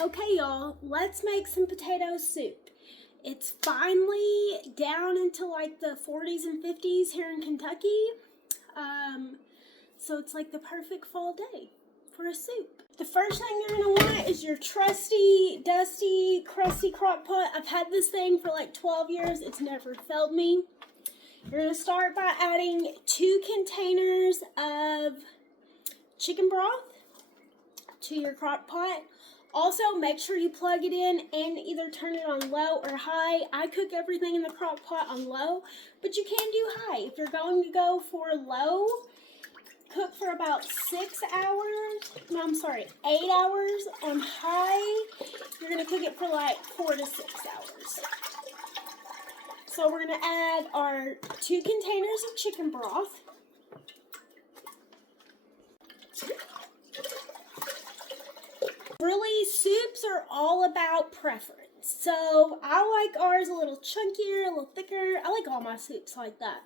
Okay, y'all, let's make some potato soup. It's finally down into like the 40s and 50s here in Kentucky. So it's like the perfect fall day for a soup. The first thing you're going to want is your trusty, dusty, crusty crock pot. I've had this thing for like 12 years. It's never failed me. You're going to start by adding 2 containers of chicken broth to your crock pot. Also, make sure you plug it in and either turn it on low or high. I cook everything in the crock pot on low, but you can do high. If you're going to go for low, cook for about 6 hours. No, I'm sorry, 8 hours. On high, you're going to cook it for like 4 to 6 hours. So we're going to add our 2 containers of chicken broth. Really, soups are all about preference. So I like ours a little chunkier, a little thicker. I like all my soups like that.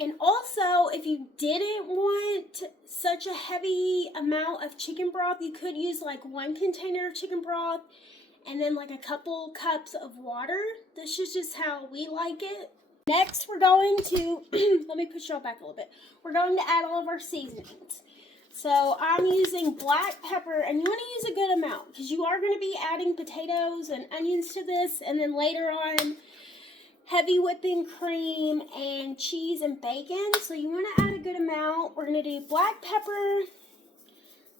And also, if you didn't want such a heavy amount of chicken broth, you could use like 1 container of chicken broth and then like a couple cups of water. This is just how we like it. Next, we're going to, let me push y'all back a little bit. We're going to add all of our seasonings. So I'm using black pepper, and you want to use a good amount because you are going to be adding potatoes and onions to this, and then later on heavy whipping cream and cheese and bacon. So you want to add a good amount. We're going to do black pepper,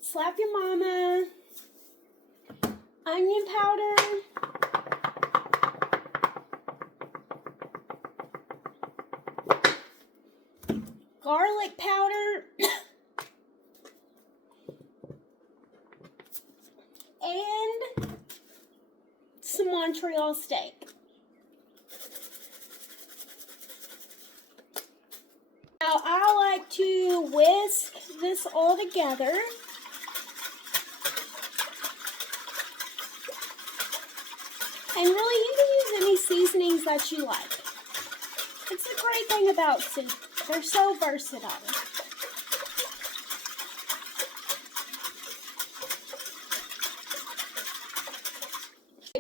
slap your mama, onion powder, garlic powder, and some Montreal steak. Now I like to whisk this all together. And really, you can use any seasonings that you like. It's the great thing about soup. They're so versatile.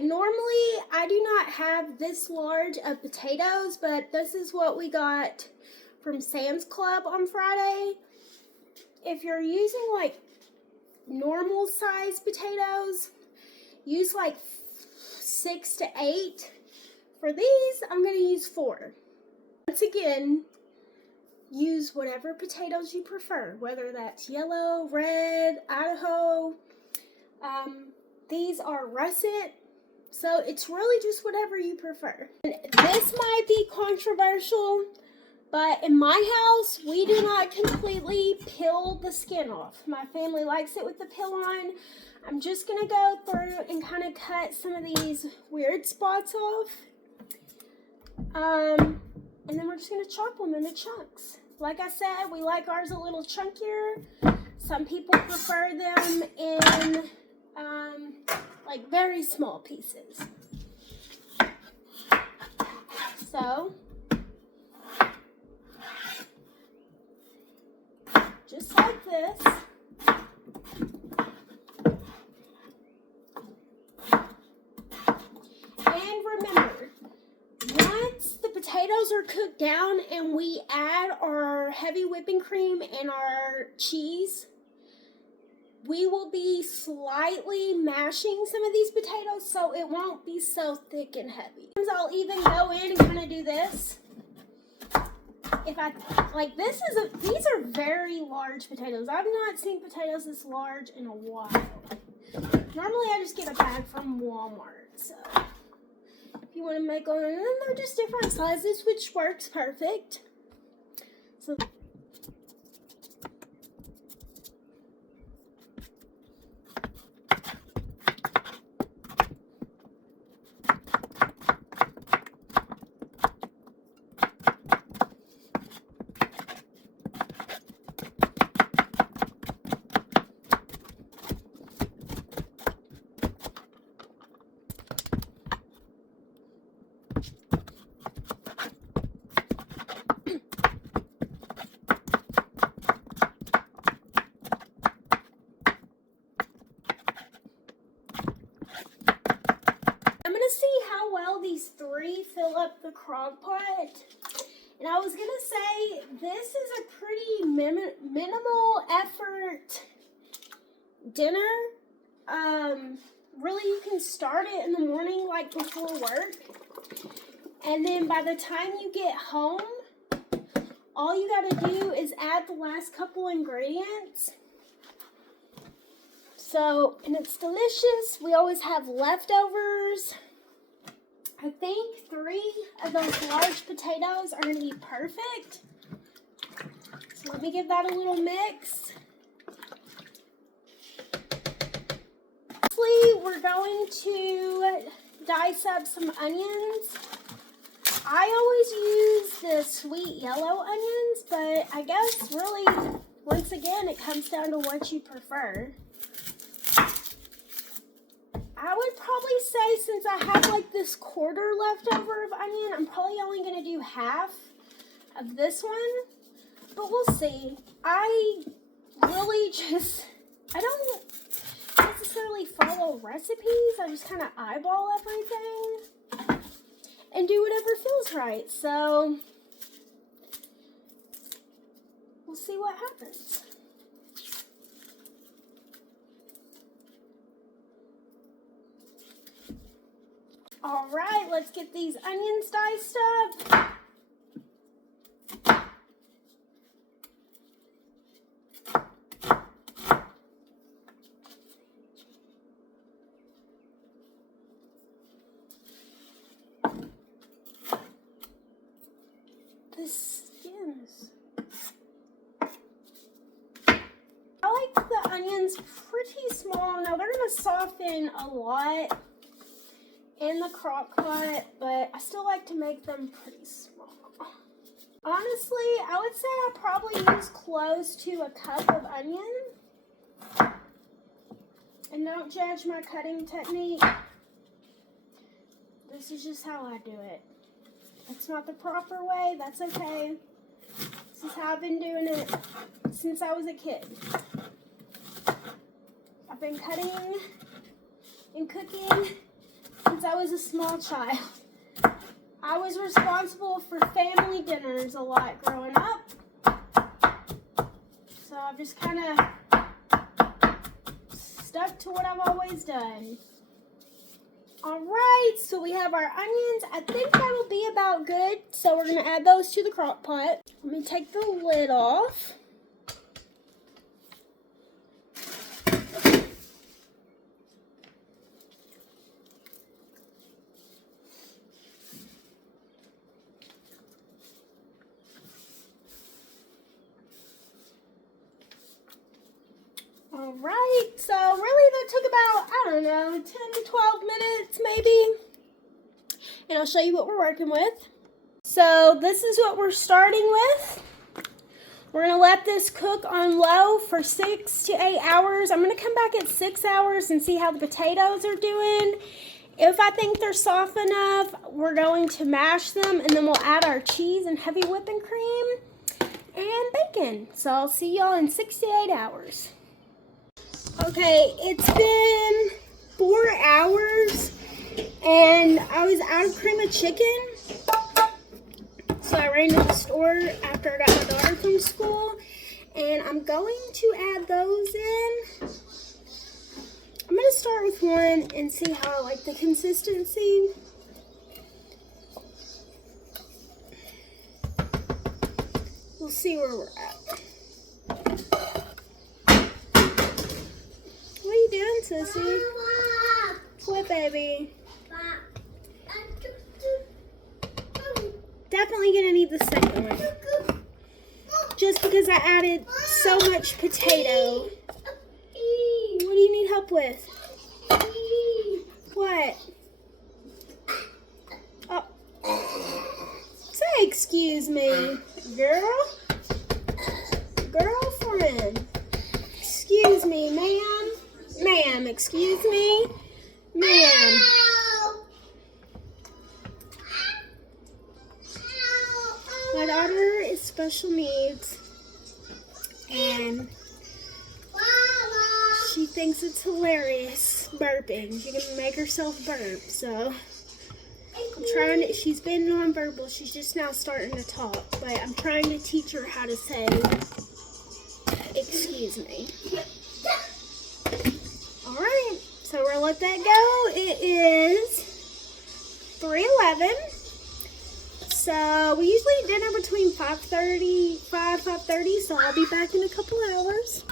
Normally, I do not have this large of potatoes, but this is what we got from Sam's Club on Friday. If you're using like normal size potatoes, use like 6 to 8. For these, I'm going to use 4. Once again, use whatever potatoes you prefer, whether that's yellow, red, Idaho. These are russet. So it's really just whatever you prefer. And this might be controversial, but in my house, we do not completely peel the skin off. My family likes it with the peel on. I'm just going to go through and kind of cut some of these weird spots off. And then we're just going to chop them into chunks. Like I said, we like ours a little chunkier. Some people prefer them in like very small pieces. So, just like this. And remember, once the potatoes are cooked down and we add our heavy whipping cream and our cheese, we will be slightly mashing some of these potatoes so it won't be so thick and heavy. I'll even go in and kind of do this. If I, like this is these are very large potatoes. I've not seen potatoes this large in a while. Normally I just get a bag from Walmart. So if you want to make one, and they're just different sizes, which works perfect. So how well these 3 fill up the crock pot. And I was gonna say, this is a pretty minimal effort dinner. Really, you can start it in the morning, like before work. And then by the time you get home, all you gotta do is add the last couple ingredients. So, and it's delicious. We always have leftovers. I think 3 of those large potatoes are gonna be perfect. So let me give that a little mix. Lastly, we're going to dice up some onions. I always use the sweet yellow onions, but I guess really, once again, it comes down to what you prefer. I would probably say, since I have like this quarter left over of onion, I'm probably only going to do half of this one, but we'll see. I really I don't necessarily follow recipes. I just kind of eyeball everything and do whatever feels right. So we'll see what happens. All right, let's get these onions diced up. The skins. I like the onions pretty small. Now they're gonna soften a lot in the crock pot, but I still like to make them pretty small. Honestly, I would say I probably use close to a cup of onion. And don't judge my cutting technique. This is just how I do it. It's not the proper way, that's okay. This is how I've been doing it since I was a kid. I've been cutting and cooking since I was a small child. I was responsible for family dinners a lot growing up. So I've just kind of stuck to what I've always done. All right, so we have our onions. I think that'll be about good. So we're gonna add those to the crock pot. Let me take the lid off. All right, so really that took about, I don't know, 10 to 12 minutes maybe. And I'll show you what we're working with. So this is what we're starting with. We're gonna let this cook on low for 6 to 8 hours. I'm gonna come back at 6 hours and see how the potatoes are doing. If I think they're soft enough, we're going to mash them, and then we'll add our cheese and heavy whipping cream and bacon. So I'll see y'all in 6 to 8 hours. Okay, it's been 4 hours and I was out of cream of chicken. So I ran to the store after I got my daughter from school, and I'm going to add those in. I'm going to start with one and see how I like the consistency. We'll see where we're at. What are you doing, sissy? What, baby? Definitely gonna need the second one. Just because I added so much potato. What do you need help with? What? Oh. Say excuse me, girl. Girlfriend. Excuse me, ma'am. Ma'am, excuse me. Ma'am. My daughter is special needs, and she thinks it's hilarious burping. She can make herself burp, so She's been nonverbal. She's just now starting to talk, but I'm trying to teach her how to say, excuse me. All right, so we're gonna let that go. It is 3:11. So we usually eat dinner between 5:30, so I'll be back in a couple hours.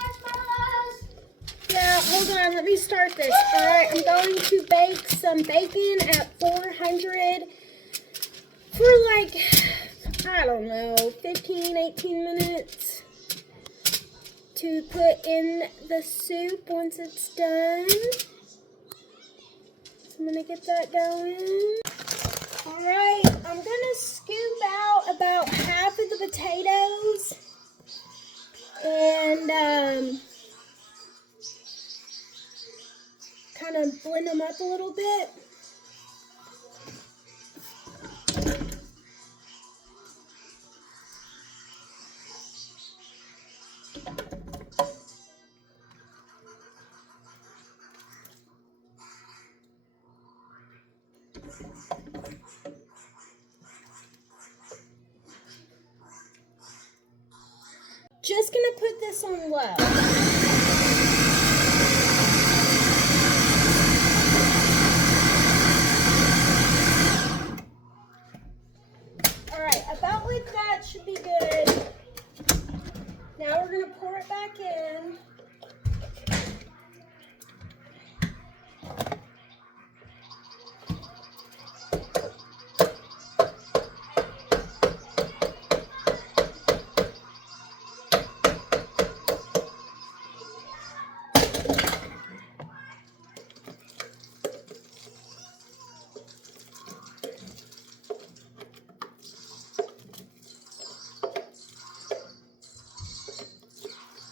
Yeah, hold on, let me start this. All right, I'm going to bake some bacon at 400 for like, I don't know, 15, 18 minutes to put in the soup once it's done. So I'm gonna get that going. All right, I'm gonna scoop out about half of the potatoes and kind of blend them up a little bit. Just gonna put this on low. Alright, about like that should be good. Now we're gonna pour it back in.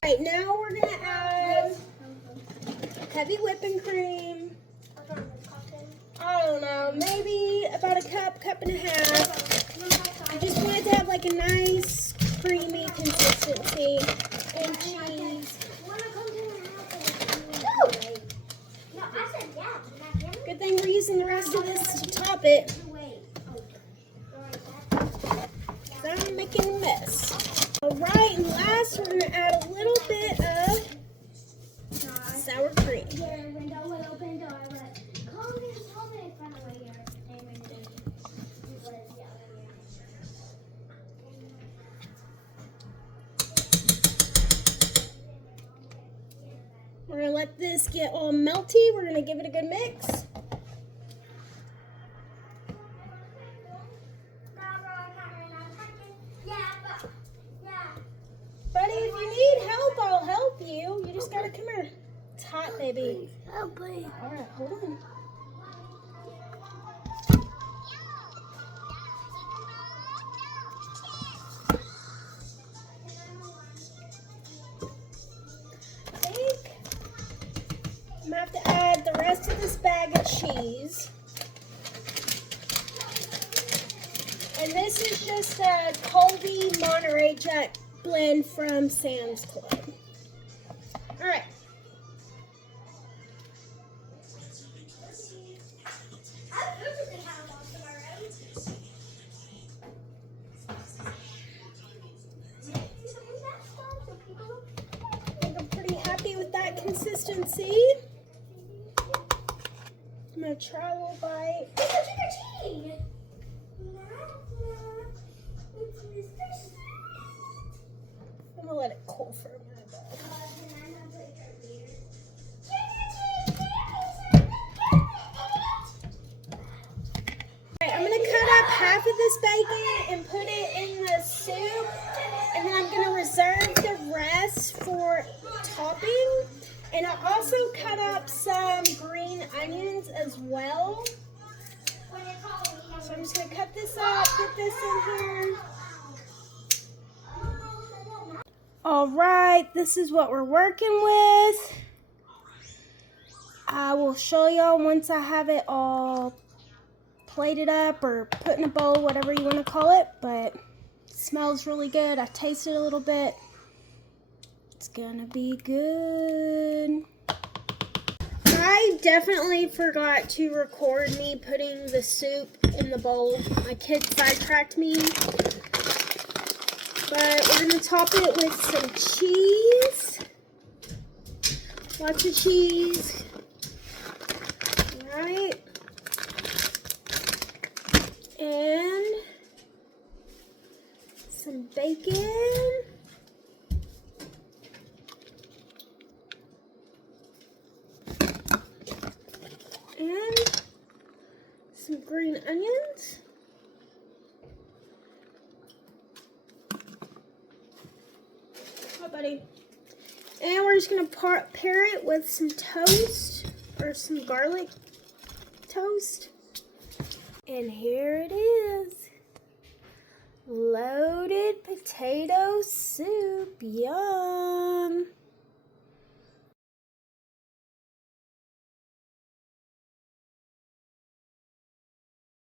Alright, now we're gonna add heavy whipping cream. I don't know, maybe about a cup and a half. I just want it to have like a nice creamy consistency and cheese. Good thing we're using the rest of this to top it. So I'm making a mess. Alright, and last we're going to add a little bit of sour cream. We're going to let this get all melty. We're going to give it a good mix. Buddy, if you need help, I'll help you. You just gotta come here. It's hot, baby. Help me. Alright, hold on. I think I'm gonna have to add the rest of this bag of cheese. And this is just a Colby Monterey Jack blend from Sam's Club. All right. I think I'm pretty happy with that consistency. I'm gonna try a little bite. I'm gonna let it cool for a minute. Alright, I'm gonna cut up half of this bacon and put it in the soup, and then I'm gonna reserve the rest for topping. And I also cut up some green onions as well. So I'm just gonna cut this up, put this in here. All right, this is what we're working with. I will show y'all once I have it all plated up or put in a bowl, whatever you want to call it, but it smells really good. I tasted a little bit. It's gonna be good. I definitely forgot to record me putting the soup in the bowl. My kid sidetracked me. But we're going to top it with some cheese. Lots of cheese. Alright. And some bacon. And some green onions. Oh, buddy. And we're just going to pair it with some toast or some garlic toast. And here it is. Loaded potato soup. Yum.